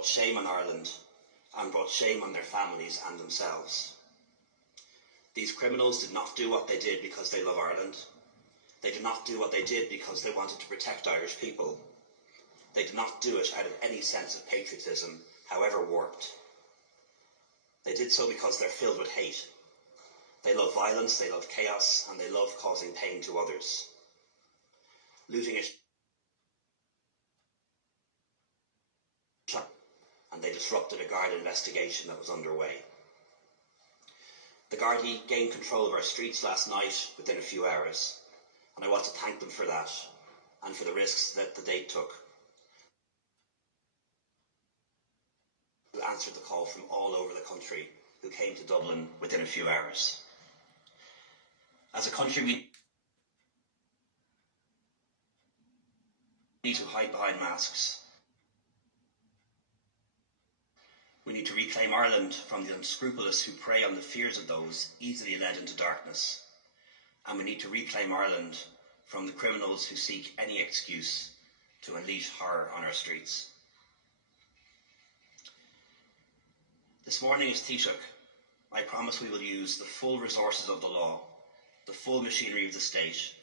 brought shame on Ireland and brought shame on their families and themselves. These criminals did not do what they did because they love Ireland. They did not do what they did because they wanted to protect Irish people. They did not do it out of any sense of patriotism, however warped. They did so because they're filled with hate. They love violence, they love chaos, and they love causing pain to others. Looting a shop, and they disrupted a Garda investigation that was underway. The Gardaí gained control of our streets last night within a few hours, and I want to thank them for that and for the risks that they took. Who answered the call from all over the country, who came to Dublin within a few hours. As a country, we need to hide behind masks. We need to reclaim Ireland from the unscrupulous who prey on the fears of those easily led into darkness. And we need to reclaim Ireland from the criminals who seek any excuse to unleash horror on our streets. This morning is Taoiseach. I promise we will use the full resources of the law, the full machinery of the state,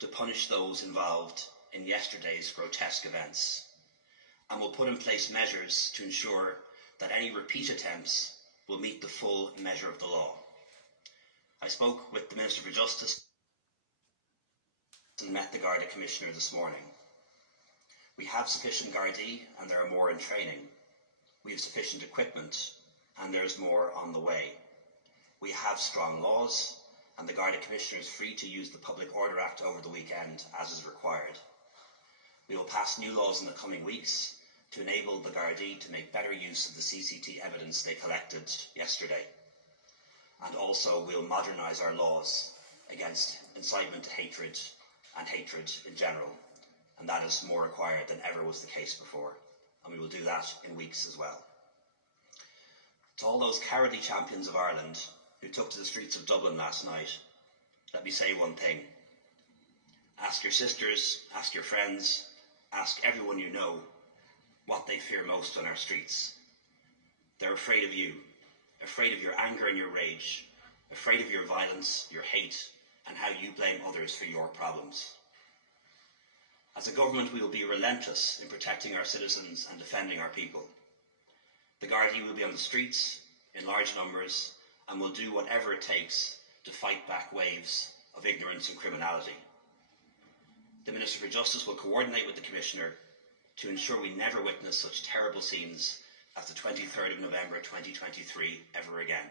to punish those involved in yesterday's grotesque events. And will put in place measures to ensure that any repeat attempts will meet the full measure of the law. I spoke with the Minister for Justice and met the Garda Commissioner this morning. We have sufficient Gardaí and there are more in training. We have sufficient equipment and there is more on the way. We have strong laws and the Garda Commissioner is free to use the Public Order Act over the weekend as is required. We will pass new laws in the coming weeks to enable the Gardaí to make better use of the CCT evidence they collected yesterday. And also we'll modernise our laws against incitement to hatred and hatred in general. And that is more required than ever was the case before. And we will do that in weeks as well. To all those cowardly champions of Ireland who took to the streets of Dublin last night, let me say one thing. Ask your sisters, ask your friends, ask everyone you know what they fear most on our streets. They're afraid of you, afraid of your anger and your rage, afraid of your violence, your hate, and how you blame others for your problems. As a government, we will be relentless in protecting our citizens and defending our people. The Gardaí will be on the streets in large numbers and will do whatever it takes to fight back waves of ignorance and criminality. The Minister for Justice will coordinate with the Commissioner to ensure we never witness such terrible scenes as the 23rd of November 2023 ever again.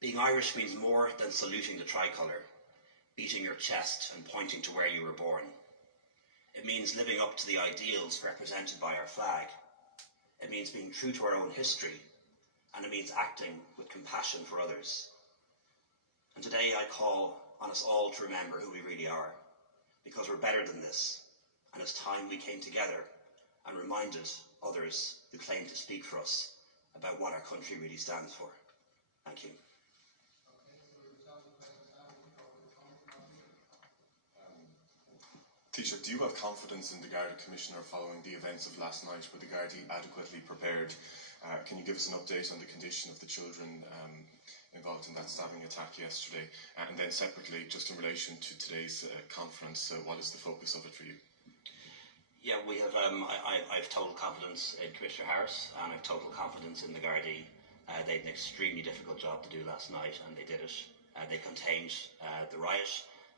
Being Irish means more than saluting the tricolour, beating your chest and pointing to where you were born. It means living up to the ideals represented by our flag. It means being true to our own history, and it means acting with compassion for others. And today I call on us all to remember who we really are, because we're better than this. And it's time we came together and reminded others who claim to speak for us about what our country really stands for. Thank you. Taoiseach, do you have confidence in the Garda Commissioner following the events of last night? Were the Gardaí adequately prepared? Can you give us an update on the condition of the children involved in that stabbing attack yesterday? And then separately, just in relation to today's conference, what is the focus of it for you? Yeah, we have. I have total confidence in Commissioner Harris, and I have total confidence in the Gardaí. They had an extremely difficult job to do last night, and they did it. They contained the riot,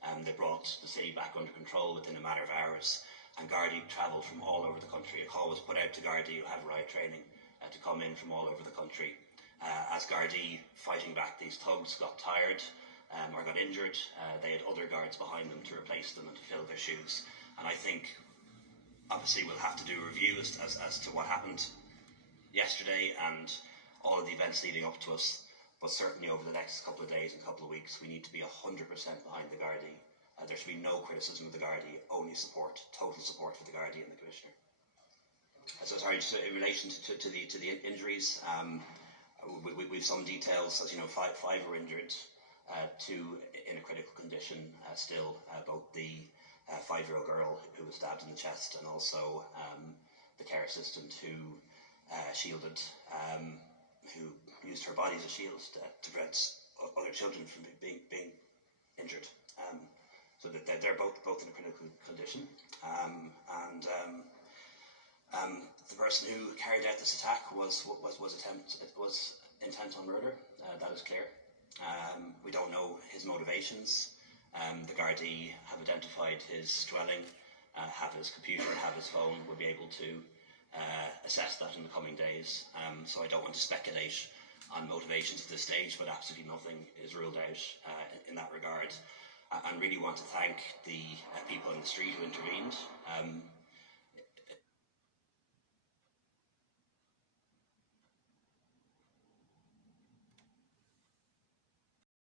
and they brought the city back under control within a matter of hours. And Gardaí travelled from all over the country. A call was put out to Gardaí who have riot training to come in from all over the country. As Gardaí fighting back these thugs got tired or got injured, they had other guards behind them to replace them and to fill their shoes. And I think obviously we'll have to do a review as to what happened yesterday and all of the events leading up to us, but certainly over the next couple of days and couple of weeks we need to be 100% behind the Gardaí. There should be no criticism of the Gardaí, only support, total support for the Gardaí and the Commissioner. So sorry, just in relation to the injuries, we've some details. As you know, five were injured, two in a critical condition still, both the 5-year-old girl who was stabbed in the chest and also the care assistant who shielded, who used her body as a shield to prevent other children from being injured. So that they're both in a critical condition. The person who carried out this attack was intent on murder. That is clear. We don't know his motivations. The Gardaí have identified his dwelling, have his computer, have his phone. We'll be able to assess that in the coming days. So I don't want to speculate on motivations at this stage, but absolutely nothing is ruled out in that regard. And really want to thank the people in the street who intervened.